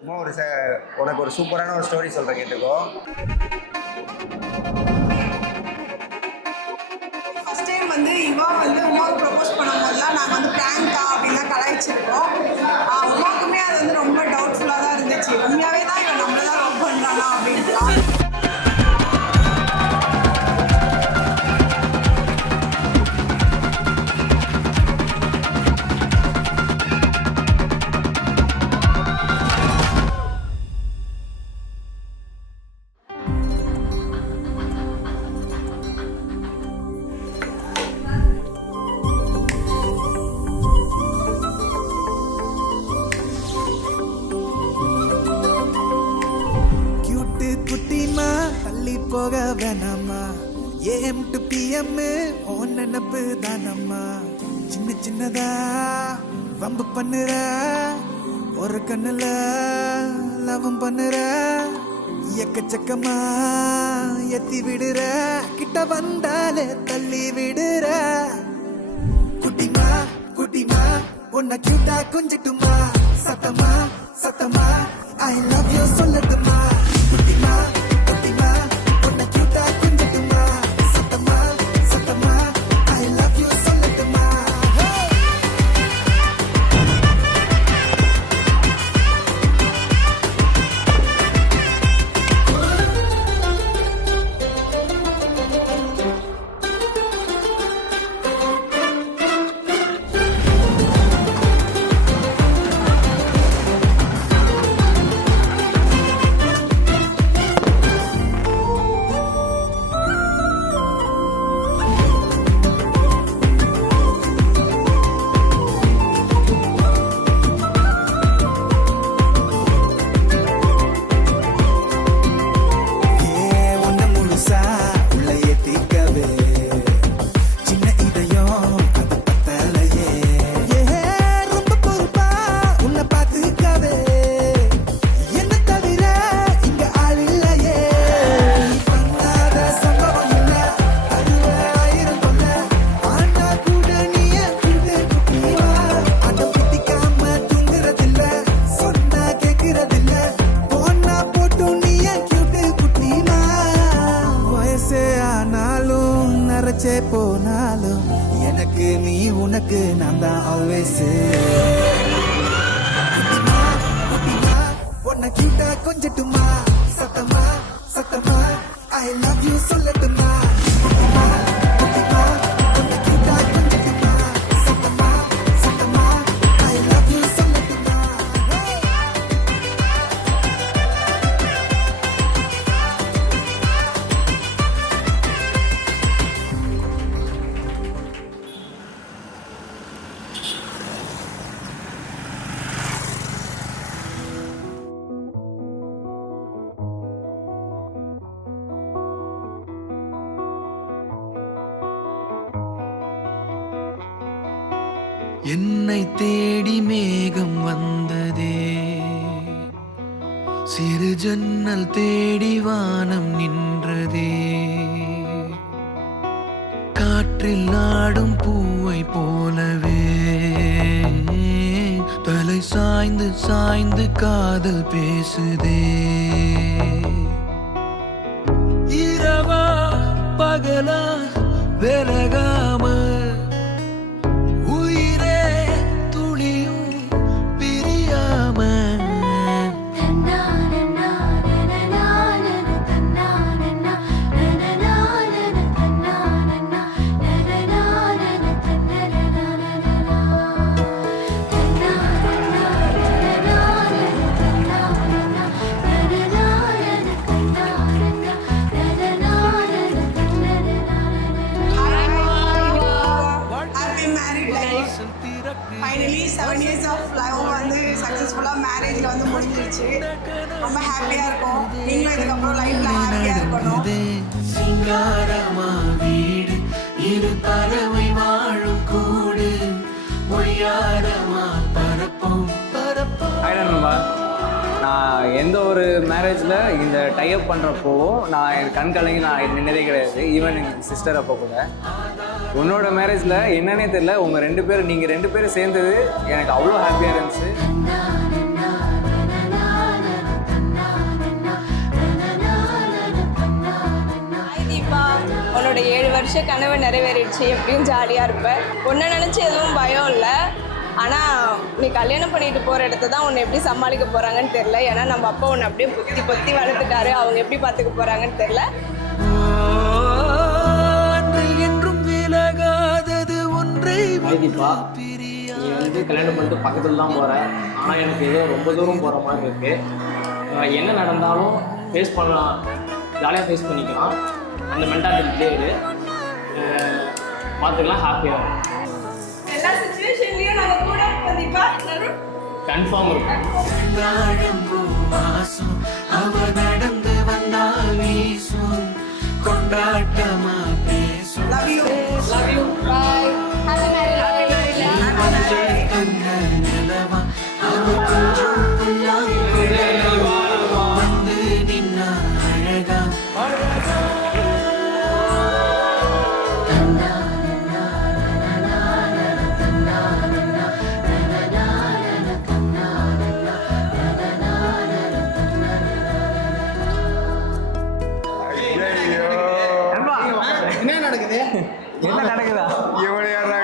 சும்மா உனக்கு ஒரு சூப்பரான ஒரு ஸ்டோரி சொல்கிறேன், கேட்டுக்கோ. ஃபர்ஸ்ட் டைம் வந்து இவா வந்து உமாவுக்கு ப்ரப்போஸ் பண்ணும்போதுலாம் நாங்கள் வந்து பிராங்கா அப்படின்லாம் கலாய்ச்சிருக்கோம். உமாவுக்குமே அது வந்து ரொம்ப டவுட்ஃபுல்லாக தான் இருந்துச்சு. உண்மையாகவே தான் இவன் நம்மள தான் லவ் பண்ணுறானா அப்படின்ட்டு. போக வேணாமா ஏஎம் டு பிஎம் ஓன் நினப்பு தானம்மா. சின்ன சின்னதா வம்பு பண்ணுற ஒரு கண்ணுல லவம் பண்ணுற எக்கச்சக்கமா எத்தி விடுற கிட்ட வந்தாலே தள்ளி விடுற. குட்டிமா குட்டிமா உன்னை கியூட்டா கொஞ்சட்டுமா சத்தமா சத்தமா ஐ லவ் யூ சொல்லட்டுமா. குட்டிமா குட்டிமா உன்னை கியூட்டா கொஞ்சட்டுமா சத்தமா சத்தமா ஐ லவ் யூ சொல்லட்டுமா. போனாலும் எனக்கு நீ உனக்கு நான் தான் ஆல்வேஸ். உன்னை கிட்ட கொஞ்சட்டுமா சத்தமா சத்தமா ஐ லவ் யூ சொல்லட்டுமா. என்னை தேடி மேகம் வந்ததே, சிறு ஜன்னல் தேடி வானம் நின்றதே, காற்றில் ஆடும் பூவை போலவே தலை சாய்ந்து சாய்ந்து காதல் பேசுதே. இரவா பகலா விலகாம ஃபைனலி 7 years of life வந்து சக்ஸஸ்ஃபுல்லாக மேரேஜில் வந்து முடிஞ்சிருச்சு. ரொம்ப ஹாப்பியாக இருக்கும். நீங்களும் இதுக்கப்புறம் லைஃப்பில் ஹாப்பியாக இருக்கணும். சிங்காரமா வீடு இரு பறவை வாழும் கூடு ஒய்யாரமா பரப்போம் பரப்போம். நான் எந்த ஒரு மேரேஜில் இந்த டைப் பண்ணுறப்போ நான் என் கண் கலங்கி நான் நின்னதே கிடையாது. ஈவன் எங்கள் சிஸ்டர் அப்போ கூட உன்னோட மேரேஜில் என்னன்னே தெரியல, நீங்கள் ரெண்டு பேரும் சேர்ந்தது எனக்கு அவ்வளோ ஹாப்பியாக இருந்துச்சு. வருஷ கனவு நிறைவேறிடுச்சு, எப்படியும் ஜாலியாக இருப்பேன். ஒன்றை நினச்சி எதுவும் பயம் இல்லை. ஆனால் நீ கல்யாணம் பண்ணிட்டு போகிற இடத்த தான் உன்னை எப்படி சமாளிக்க போகிறாங்கன்னு தெரில. ஏன்னா நம்ம அப்பா உன்னை அப்படியே பொத்தி பொத்தி வளர்த்துட்டாரு. அவங்க எப்படி பார்த்துக்க போகிறாங்கன்னு தெரில. என்றும் விலகாதது ஒன்றை வைதிப்பா, நீ வந்து கல்யாணம் பண்ணிட்டு பக்கத்தில் தான் போகிற. ஆனால் எனக்கு ஏதோ ரொம்ப தூரம் போகிற மாதிரி இருக்குது. என்ன நடந்தாலும் ஃபேஸ் பண்ணலாம், ஜாலியாக ஃபேஸ் பண்ணிக்கலாம். அந்த மென்டாலிட்டியே இது பார்த்துக்கலாம், ஹாப்பியாக இருக்கும். எல்லா சுச்சுவேஷன்லையும் நாங்கள் கூட கண்டிப்பா கன்ஃபார்ம் இருக்கும். வாசம் அவ நடந்து வந்தால் வீசும் கொண்டாட்டமா பேசும் லவ் யூ. பாய். தங்க நிலவா அவ கொஞ்சம் வந்து நின்னா அழகா என்ன நடக்குதா? இவனை யாரா